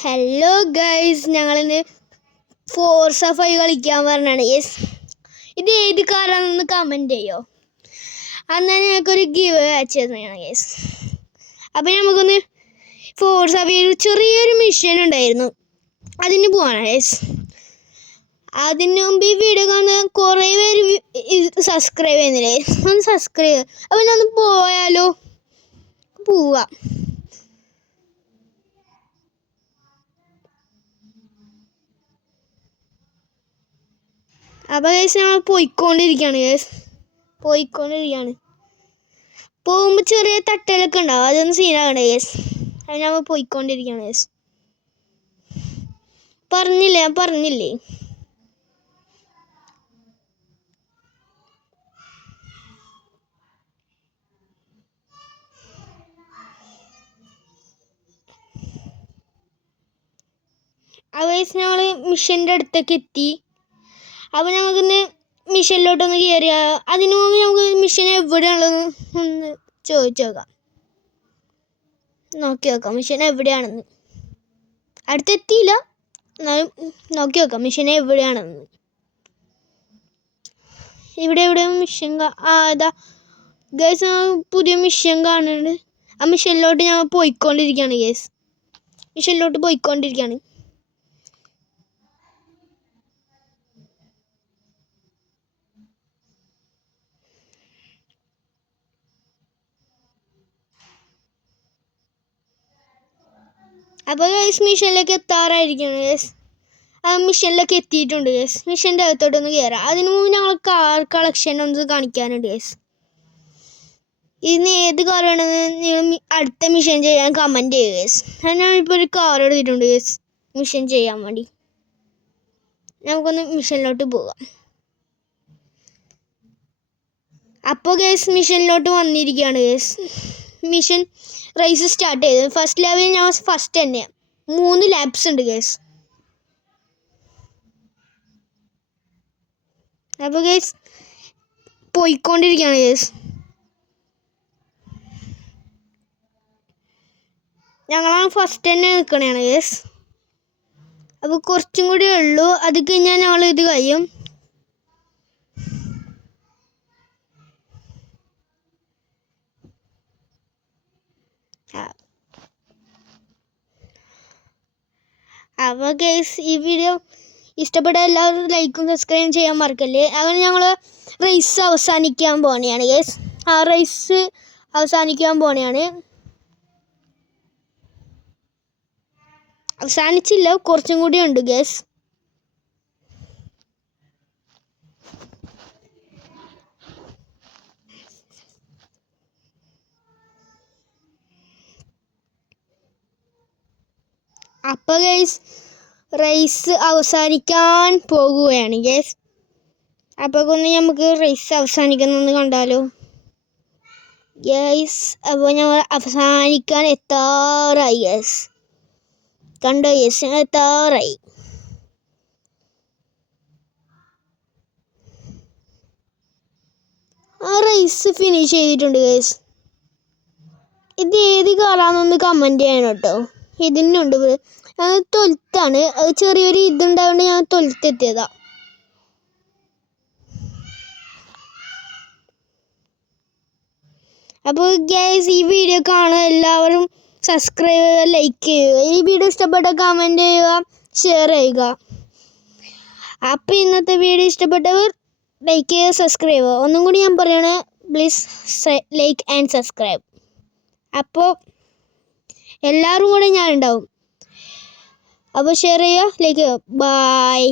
Hello guys, ഞങ്ങളിന്ന് Forza 5 കളിക്കാൻ പറഞ്ഞാണ്. യെസ്, ഇത് ഏത് കാറാണെന്ന് കമൻറ്റ് ചെയ്യോ. എന്നാൽ ഞങ്ങൾക്കൊരു ഗിവ് അയച്ചു തന്നെയാണ് ഗൈസ്. അപ്പം നമുക്കൊന്ന് ഫോർസ 5 ചെറിയൊരു മിഷൻ ഉണ്ടായിരുന്നു, അതിന് പോവാണ് ഗൈസ്. അതിന് മുമ്പ് ഈ വീഡിയോ കാണുന്ന കുറേ പേര് സബ്സ്ക്രൈബ് ചെയ്യുന്നില്ലേ, ഒന്ന് സബ്സ്ക്രൈബ്. അപ്പം ഞാൻ ഒന്ന് പോയാലോ, പോവാം. അപ്പോൾ ഗൈസ് ഞങ്ങൾ പോയിക്കൊണ്ടിരിക്കുകയാണ്. പോകുമ്പോൾ ചെറിയ തട്ടലൊക്കെ ഉണ്ടാവും, അതൊന്നും സീനാകണ്ട ഗൈസ്. അത് ഞങ്ങൾ പോയിക്കൊണ്ടിരിക്കുകയാണ് ഗൈസ്. ഞാൻ പറഞ്ഞില്ലേ. അപ്പോൾ ഗൈസ് ഞങ്ങൾ മിഷൻ്റെ അടുത്തേക്ക് എത്തി. അപ്പോൾ നമുക്കിന്ന് മിഷനിലോട്ടൊന്ന് കയറിയ. അതിനു മുമ്പ് നമുക്ക് മിഷൻ എവിടെയാണെന്ന് ഒന്ന് ചോദിച്ചു നോക്കാം മിഷൻ എവിടെയാണെന്ന്. അടുത്തെത്തിയില്ല, എന്നാലും നോക്കി നോക്കാം മിഷൻ എവിടെയാണെന്ന്. ഇവിടെ മിഷൻ ഇതാ ഗൈസ്, പുതിയ മിഷൻ കാണുന്നുണ്ട്. ആ മിഷനിലോട്ട് ഞാൻ പോയിക്കൊണ്ടിരിക്കുകയാണ് ഗൈസ്. അപ്പോൾ ഗൈസ് മിഷനിലേക്ക് എത്താറായിരിക്കുകയാണ് ഗൈസ്. ആ മിഷനിലേക്ക് എത്തിയിട്ടുണ്ട് ഗൈസ്. മിഷൻ്റെ അകത്തോട്ടൊന്ന് കയറാം. അതിനു മുമ്പ് ഞങ്ങൾ കാർ കളക്ഷൻ ഒന്ന് കാണിക്കാനുണ്ട് ഗൈസ്. ഇതിന് ഏത് കാർ വേണമെന്ന് നിങ്ങൾ അടുത്ത മിഷൻ ചെയ്യാൻ കമൻറ്റ് ചെയ്യുക ഗൈസ്. ഞാനിപ്പോൾ ഒരു കാർ എടുത്തിട്ടുണ്ട് ഗൈസ് മിഷൻ ചെയ്യാൻ വേണ്ടി. നമുക്കൊന്ന് മിഷനിലോട്ട് പോകാം. അപ്പോൾ ഗൈസ് മിഷനിലോട്ട് വന്നിരിക്കുകയാണ് ഗൈസ്. മിഷൻ റേസ് സ്റ്റാർട്ട് ചെയ്തു. ഫസ്റ്റ് ലെവലിൽ ഞാൻ ഫസ്റ്റ് തന്നെയാണ്. 3 ലാപ്സ് ഉണ്ട് ഗൈസ്. അപ്പോൾ ഗൈസ് പോയിക്കൊണ്ടിരിക്കുകയാണ് ഗൈസ്. ഞങ്ങളാണ് ഫസ്റ്റ് തന്നെ നിൽക്കണതാണ് ഗൈസ്. അപ്പോൾ കുറച്ചും കൂടി ഉള്ളൂ, അത് കഴിഞ്ഞാൽ ഞങ്ങൾ ഇത് കഴിയും. അപ്പോൾ ഗൈസ് ഈ വീഡിയോ ഇഷ്ടപ്പെട്ട എല്ലാവരും ലൈക്കും സബ്സ്ക്രൈബും ചെയ്യാൻ മറക്കല്ലേ. അങ്ങനെ ഞങ്ങൾ റേസ് അവസാനിക്കാൻ പോവുകയാണ് ഗൈസ്. അവസാനിച്ചില്ല, കുറച്ചും കൂടി ഉണ്ട് ഗൈസ്. അപ്പോൾ ഗൈസ് റേസ് അവസാനിക്കാൻ പോകുകയാണ് ഗൈസ്. അപ്പോൾ ഒന്ന് നമുക്ക് റേസ് അവസാനിക്കുന്നൊന്ന് കണ്ടാലോ ഗൈസ്. അപ്പോൾ ഞങ്ങൾ അവസാനിക്കാൻ എത്താറായി ഗൈസ്. കണ്ടോ ഗൈസ്, എത്താറായി. ആ റേസ് ഫിനിഷ് ചെയ്തിട്ടുണ്ട് ഗൈസ്. ഇത് ഏത് കാറാണെന്നൊന്ന് കമൻറ്റ് ചെയ്യണം കേട്ടോ. ഇതിനുണ്ട് തൊൽത്താണ്, അത് ചെറിയൊരു ഇതുണ്ടായതുകൊണ്ട് ഞാൻ തൊൽത്തെത്തിയതാണ്. അപ്പോൾ ഗൈസ് ഈ വീഡിയോ കാണുക, എല്ലാവരും സബ്സ്ക്രൈബ് ചെയ്യുക, ലൈക്ക് ചെയ്യുക. ഈ വീഡിയോ ഇഷ്ടപ്പെട്ട കമൻറ്റ് ചെയ്യുക, ഷെയർ ചെയ്യുക. അപ്പോൾ ഇന്നത്തെ വീഡിയോ ഇഷ്ടപ്പെട്ടവർ ലൈക്ക് ചെയ്യുക, സബ്സ്ക്രൈബ് ചെയ്യുക. ഒന്നും കൂടി ഞാൻ പറയണേ, പ്ലീസ് ലൈക്ക് ആൻഡ് സബ്സ്ക്രൈബ്. അപ്പോൾ എല്ലാവരും കൂടെ ഞാൻ ഉണ്ടാവും. അപ്പോൾ ഷെയർ ചെയ്യുക, ലൈക്ക് ചെയ്യുക. ബൈ.